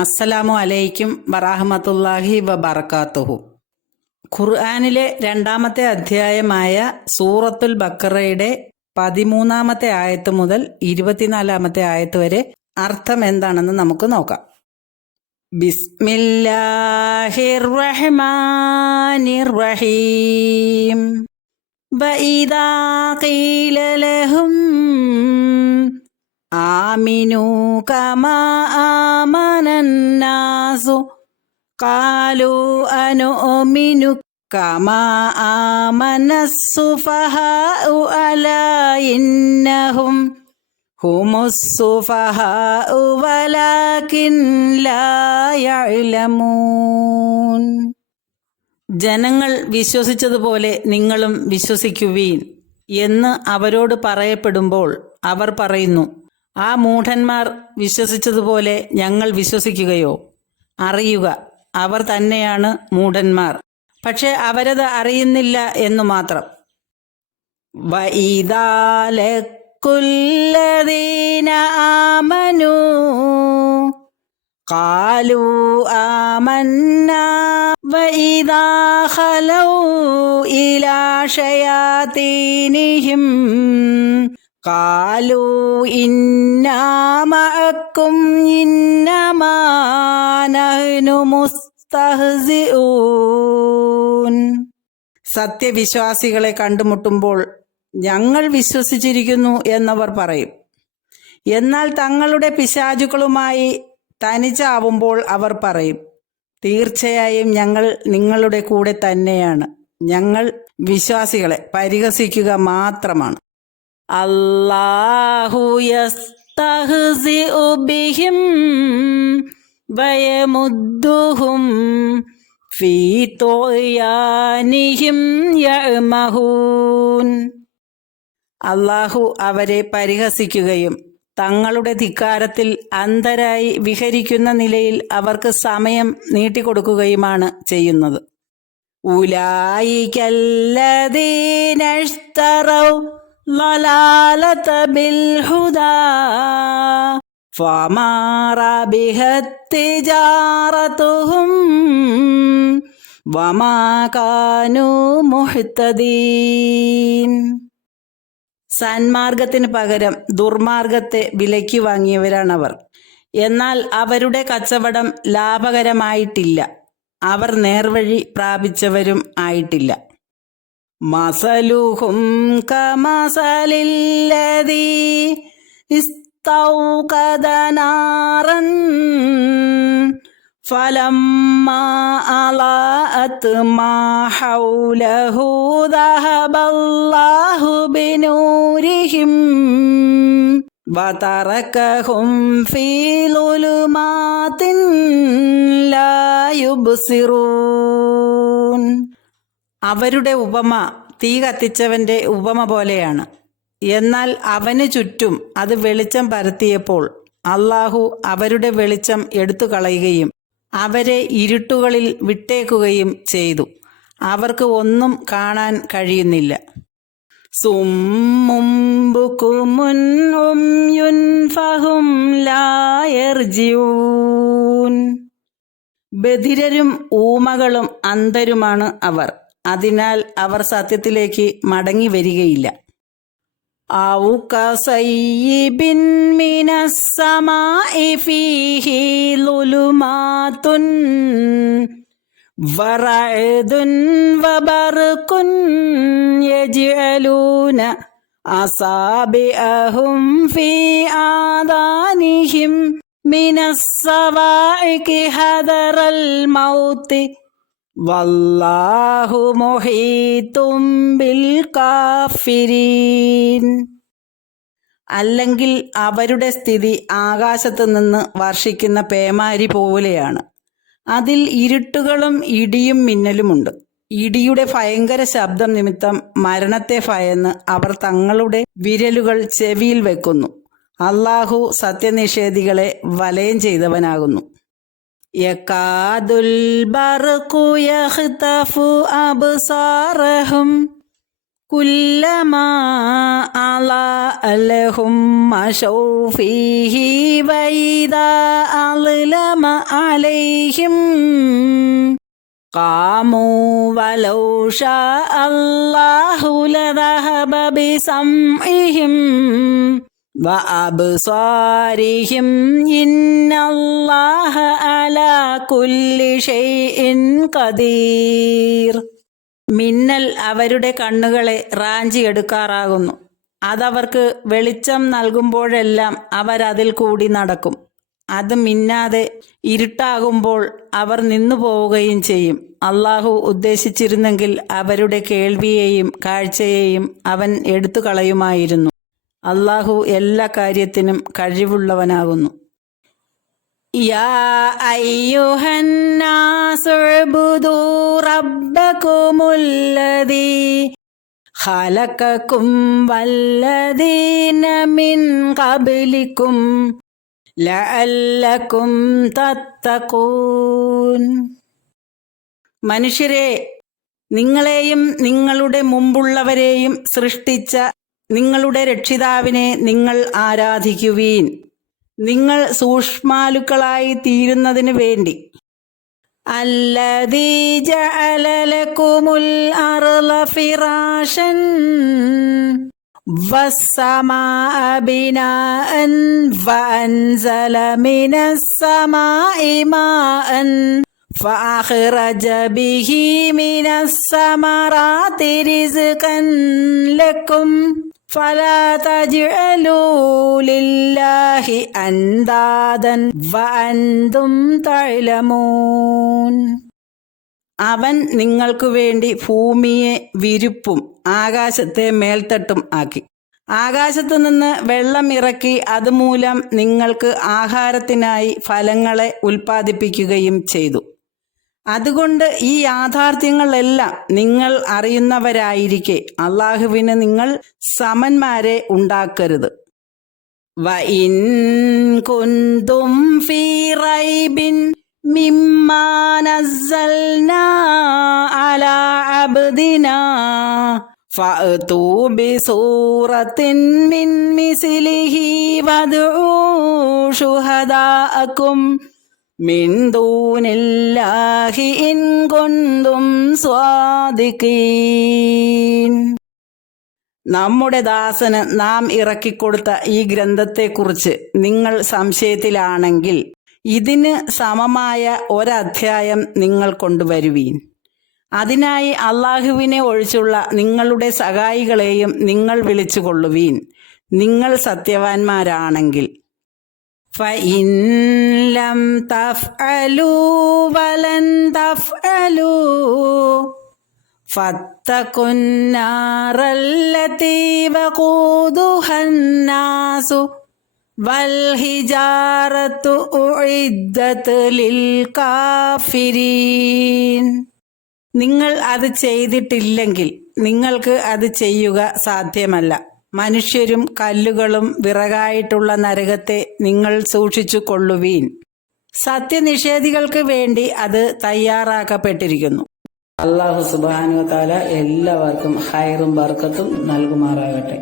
അസ്സലാമു അലൈക്കും വറഹ്മത്തുള്ളാഹി വബറകാതുഹു. ഖുർആനിലെ 2-ാമത്തെ അധ്യായമായ സൂറത്തുൽ ബഖറയുടെ 13-ാമത്തെ ആയത്ത് മുതൽ 24-ാമത്തെ ആയത്ത് വരെ അർത്ഥം എന്താണെന്ന് നമുക്ക് നോക്കാം. ബിസ്മില്ലാഹിർ റഹ്മാനിർ റഹീം. വഇദാ ഖീല ലഹും ആമിനൂ കമാ ആമനന്നാസു ഖാലൂ അനുഅ്മിനു കമാ ആമനസ്സുഫഹാഉ അലാ ഇന്നഹും ഹുമുസ്സുഫഹാഉ വലാകിൻ ലാ യഅ്ലമൂൻ. ജനങ്ങൾ വിശ്വസിച്ചതുപോലെ നിങ്ങളും വിശ്വസിക്കുവീൻ എന്ന് അവരോട് പറയപ്പെടുമ്പോൾ അവർ പറയുന്നു, ആ മൂഢന്മാർ വിശ്വസിച്ചതുപോലെ ഞങ്ങൾ വിശ്വസിക്കുകയോ? അറിയുക, അവർ തന്നെയാണ് മൂഢന്മാർ, പക്ഷെ അവരത് അറിയുന്നില്ല എന്നു മാത്രം. വഇദാ ലഖുല്ലദീന ആമനൂ ഖാലൂ ആമന്നാ വഇദാ ഖലൗ ഇലാ ശയാതീനിഹിം ഖാലൂ ഇന്നാ മഅക്കും ഇന്നമാ നഹ്നു മുസ്തഹ്സിഊൻ. സത്യവിശ്വാസികളെ കണ്ടുമുട്ടുമ്പോൾ ഞങ്ങൾ വിശ്വസിച്ചിരിക്കുന്നു എന്നവർ പറയും. എന്നാൽ തങ്ങളുടെ പിശാചുക്കളുമായി തനിച്ചാവുമ്പോൾ അവർ പറയും, തീർച്ചയായും ഞങ്ങൾ നിങ്ങളുടെ കൂടെ തന്നെയാണ്, ഞങ്ങൾ വിശ്വാസികളെ പരിഹസിക്കുക മാത്രമാണ്. അല്ലാഹു യസ്തഹ്സിഉ ബിഹിം വയമുദ്ദുഹും ഫീ തുഗ്യാനിഹിം യഅ്മഹൂൻ. അല്ലാഹു അവരെ പരിഹസിക്കുകയും തങ്ങളുടെ ധിക്കാരത്തിൽ അന്ധരായി വിഹരിക്കുന്ന നിലയിൽ അവർക്ക് സമയം നീട്ടിക്കൊടുക്കുകയുമാണ് ചെയ്യുന്നത്. ഉലായികല്ലദീന ഇശ്തറൗ ളലാലത ബിൽ ഹുദാ ഫമാ റബിഹത് തിജാറതുഹും വമാ കാനൂ മുഹ്തദീൻ. സന്മാർഗത്തിന് പകരം ദുർമാർഗത്തെ വിലയ്ക്ക് വാങ്ങിയവരാണവർ. എന്നാൽ അവരുടെ കച്ചവടം ലാഭകരമായിട്ടില്ല, അവർ നേർവഴി പ്രാപിച്ചവരും ആയിട്ടില്ല. മസലുഹും കമസലില്ലദീ ഇസ്തൗഖദ നാറൻ ഫലമ്മാ അളഅത് മാ ഹൗലഹു ദഹബല്ലാഹു ബിനൂരിഹിം വതറകഹും ഫീ ളുലുമാതിൻ ലാ യുബ്സിറൂൻ. അവരുടെ ഉപമ തീ കത്തിച്ചവന്റെ ഉപമ പോലെയാണ്. എന്നാൽ അവന് ചുറ്റും അത് വെളിച്ചം പരത്തിയപ്പോൾ അല്ലാഹു അവരുടെ വെളിച്ചം എടുത്തു കളയുകയും അവരെ ഇരുട്ടുകളിൽ വിട്ടേക്കുകയും ചെയ്തു. അവർക്ക് ഒന്നും കാണാൻ കഴിയുന്നില്ല. സുമ്മും ബുകുമുൻ ഉംയുൻ ഫഹും ലാ യർജിഊൻ. ബധിരരും ഊമകളും അന്ധരുമാണ് അവർ, അതിനാൽ അവർ സത്യത്തിലേക്ക് മടങ്ങി വരികയില്ല. ഔ കസയ്യിബിൻ മിനസ് സമാഇ ഫീഹി ളുലുമാതുൻ വറഅദുൻ വബർഖുൻ യജ്അലൂന അസാബിഅഹും ഫീ ആദാനിഹിം മിനസ് സവാഇഖി ഹദറൽ മൗതി വല്ലാഹു മുഹീതും ബിൽ കാഫിരീൻ. അല്ലെങ്കിൽ അവരുടെ സ്ഥിതി ആകാശത്തു നിന്ന് വർഷിക്കുന്ന പേമാരി പോലെയാണ്. അതിൽ ഇരുട്ടുകളും ഇടിയും മിന്നലുമുണ്ട്. ഇടിയുടെ ഭയങ്കര ശബ്ദം നിമിത്തം മരണത്തെ ഭയന്ന് അവർ തങ്ങളുടെ വിരലുകൾ ചെവിയിൽ വെക്കുന്നു. അല്ലാഹു സത്യനിഷേധികളെ വലയം ചെയ്തവനാകുന്നു. യകാദുൽ ബർഖു യഖ്തഫു അബ്സാറഹും കുല്ലമാ അളഅലഹും മശൗ ഫീഹി വഇദാ അളലമ അലൈഹിം قاموا ولو شاء الله لذهب بسمعهم وأبصارهم إن الله على كل شيء قدير. മിന്നൽ അവരുടെ കണ്ണുകളെ റാഞ്ചിയെടുക്കാറാകുന്നു. അതവർക്ക് വെളിച്ചം നൽകുമ്പോഴെല്ലാം അവരതിൽ കൂടി നടക്കും. അത് മിന്നാതെ ഇരുട്ടാകുമ്പോൾ അവർ നിന്നു പോവുകയും ചെയ്യും. അള്ളാഹു ഉദ്ദേശിച്ചിരുന്നെങ്കിൽ അവരുടെ കേൾവിയെയും കാഴ്ചയെയും അവൻ എടുത്തു കളയുമായിരുന്നു. അള്ളാഹു എല്ലാ കാര്യത്തിനും കഴിവുള്ളവനാകുന്നു. യാ അയ്യുഹന്നാസു ഉബ്ദൂ റബ്ബകുമുല്ലദീ ഖലഖകും വല്ലദീന മിൻ ഖബ്ലികും ലഅല്ലകും തത്തഖൂൻ. മനുഷ്യരെ, നിങ്ങളെയും നിങ്ങളുടെ മുമ്പുള്ളവരെയും സൃഷ്ടിച്ച നിങ്ങളുടെ രക്ഷിതാവിനെ നിങ്ങൾ ആരാധിക്കുവീൻ, നിങ്ങൾ സൂക്ഷ്മാലുക്കളായി തീരുന്നതിന് വേണ്ടി. അല്ലദീ ജഅല ലകുമുൽ അർള ഫിറാശൻ വസ്സമാഅ ബിനാഅൻ വഅൻസല മിനസ്സമാഇ മാഅൻ ഫഅഖ്റജ ബിഹി മിനസ്സമറാത്തി റിസ്ഖൻ ലക്കും ഫലാ തജ്അലൂ ലില്ലാഹി അൻദാദൻ വഅൻതും തഅലമൂൻ. അവൻ നിങ്ങൾക്കു വേണ്ടി ഭൂമിയെ വിരിപ്പും ആകാശത്തെ മേൽത്തട്ടും ആക്കി. ആകാശത്തു നിന്ന് വെള്ളം ഇറക്കി അതുമൂലം നിങ്ങൾക്ക് ആഹാരത്തിനായി ഫലങ്ങളെ ഉൽപ്പാദിപ്പിക്കുകയും ചെയ്തു. അതുകൊണ്ട് ഈ യാഥാർത്ഥ്യങ്ങളെല്ലാം നിങ്ങൾ അറിയുന്നവരായിരിക്കെ അള്ളാഹുവിന് നിങ്ങൾ സമന്മാരെ ഉണ്ടാക്കരുത്. വഇൻ കുന്തും ഫീ റൈബിൻ മിമ്മാ നസ്സൽനാ അലാ അബ്ദിനാ ഫഅ്തൂ ബിസൂറത്തിൻ മിൻ മിസ്ലിഹി വദ്ഉ ശുഹദാഅകും മിൻ ദൂനില്ലാഹി ഇൻ കുന്തും സ്വാദിഖീൻ. നമ്മുടെ ദാസന് നാം ഇറക്കിക്കൊടുത്ത ഈ ഗ്രന്ഥത്തെക്കുറിച്ച് നിങ്ങൾ സംശയത്തിലാണെങ്കിൽ ഇതിന് സമമായ ഒരധ്യായം നിങ്ങൾ കൊണ്ടുവരുവീൻ. അതിനായി അള്ളാഹുവിനെ ഒഴിച്ചുള്ള നിങ്ങളുടെ സഹായികളെയും നിങ്ങൾ വിളിച്ചുകൊള്ളുവീൻ, നിങ്ങൾ സത്യവാന്മാരാണെങ്കിൽ. ഫഇൻ ലം തഫ്അലൂ വലൻ തഫ്അലൂ ഫത്തഖുന്നാറല്ലതീ വഖൂദുഹന്നാസു വൽഹിജാറത്തു ഉഇദ്ദത് ലിൽ കാഫിരീൻ. നിങ്ങൾ അത് ചെയ്തിട്ടില്ലെങ്കിൽ നിങ്ങൾക്ക് അത് ചെയ്യുക സാധ്യമല്ല. മനുഷ്യരും കല്ലുകളും വിറകായിട്ടുള്ള നരകത്തെ നിങ്ങൾ സൂക്ഷിച്ചു കൊള്ളുവീൻ. സത്യനിഷേധികൾക്ക് വേണ്ടി അത് തയ്യാറാക്കപ്പെട്ടിരിക്കുന്നു. അല്ലാഹു സുബ്ഹാനഹു വ തആല എല്ലാവർക്കും ഖൈറും ബർക്കത്തും നൽകുമാറാകട്ടെ.